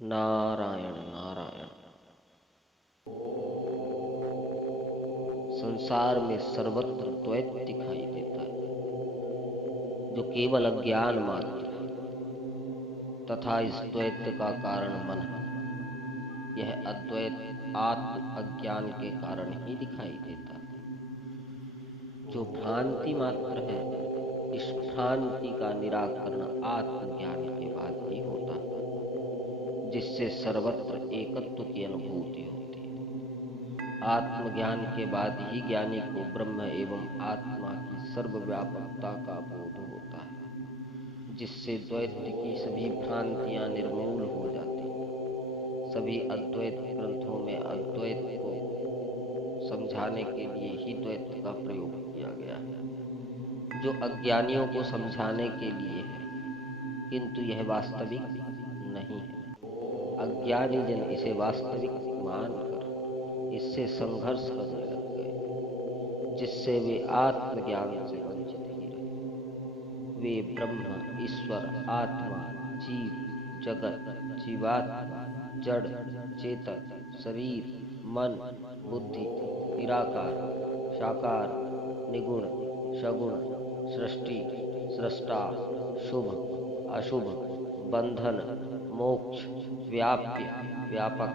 नारायण नारायण। संसार में सर्वत्र द्वैत दिखाई देता है, जो केवल अज्ञान मात्र है तथा इस द्वैत का कारण मन है। यह अद्वैत आत्म अज्ञान के कारण ही दिखाई देता है। जो भ्रांति मात्र है, इस भ्रांति का निराकरण आत्मज्ञान के बाद ही होता है, जिससे सर्वत्र एकत्व की अनुभूति होती है। आत्मज्ञान के बाद ही ज्ञानी को ब्रह्म एवं आत्मा की सर्वव्यापकता का बोध होता है, जिससे द्वैत की सभी भ्रांतियां निर्मूल हो जाती हैं। सभी अद्वैत ग्रंथों में अद्वैत को समझाने के लिए ही द्वैत का प्रयोग किया गया है, जो अज्ञानियों को समझाने के लिए है, किंतु यह वास्तविक नहीं है। अज्ञानी जन इसे वास्तविक मानकर इससे संघर्ष करने लग गए, जिससे वे आत्मज्ञान से वंचित ही रहे। वे ब्रह्म, ईश्वर, आत्मा, जीव, जगत, जीवात्मा, जड़, चेतन, शरीर, मन, बुद्धि, निराकार, साकार, निगुण, सगुण, सृष्टि, सृष्टा, शुभ, अशुभ, बंधन, मोक्ष, व्याप्य, व्यापक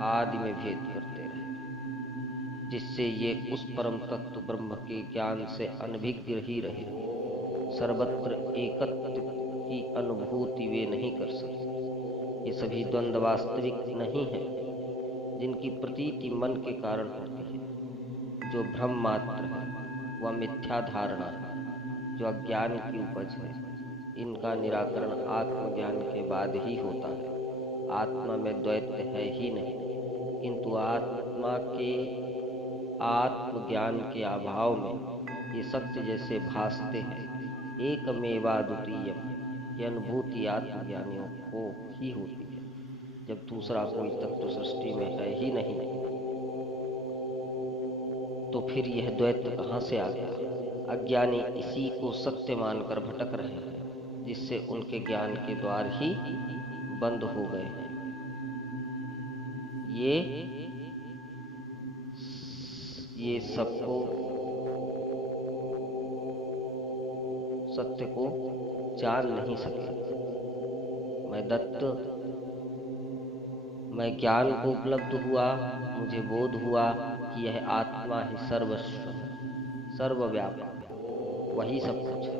आदि में भेद करते रहे, जिससे ये उस परम तत्व ब्रह्म के ज्ञान से अनभिज्ञ ही रहे। सर्वत्र एकत्व की अनुभूति वे नहीं कर सकते। ये सभी द्वंद्व वास्तविक नहीं है, जिनकी प्रतीति मन के कारण होती है। जो भ्रम मात्र है वह मिथ्या धारणा है, जो अज्ञान की उपज है। इनका निराकरण आत्मज्ञान के बाद ही होता है। आत्मा में द्वैत है ही नहीं, किंतु आत्मा के आत्मज्ञान के अभाव में ये सत्य जैसे भासते हैं। एकमेवाद्वितीयम्, ये अनुभूति आत्मज्ञानियों को ही होती है, जब दूसरा कोई तत्व सृष्टि में है ही नहीं, तो फिर यह द्वैत कहाँ से आ गया। अज्ञानी इसी को सत्य मानकर भटक रहे हैं, जिससे उनके ज्ञान के द्वार ही बंद हो गए हैं। ये सबको सत्य को जान नहीं सके। मैं ज्ञान को उपलब्ध हुआ, मुझे बोध हुआ कि यह आत्मा ही सर्वस्व है, सर्वव्यापक है, वही सब कुछ है,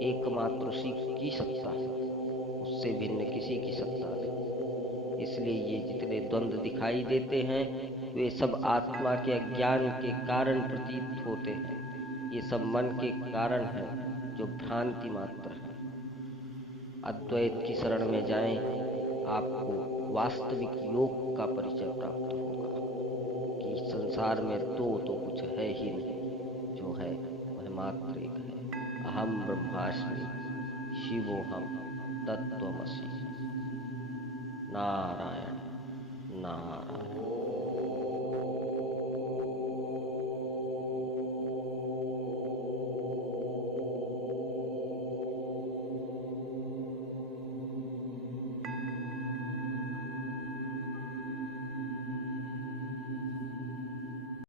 एकमात्र उसी की सत्ता है, उससे भिन्न किसी की सत्ता नहीं। इसलिए ये जितने द्वंद्व दिखाई देते हैं, वे सब आत्मा के अज्ञान के कारण प्रतीत होते हैं। ये सब मन के कारण है, जो भ्रांति मात्र है। अद्वैत की शरण में जाएं, आपको वास्तविक योग का परिचय प्राप्त होगा कि संसार में दो तो कुछ है ही नहीं, जो है वह मात्र एक है। अहम ब्रह्मास्मि शिवोहम तत्त्वमसि। नारायण नारायण।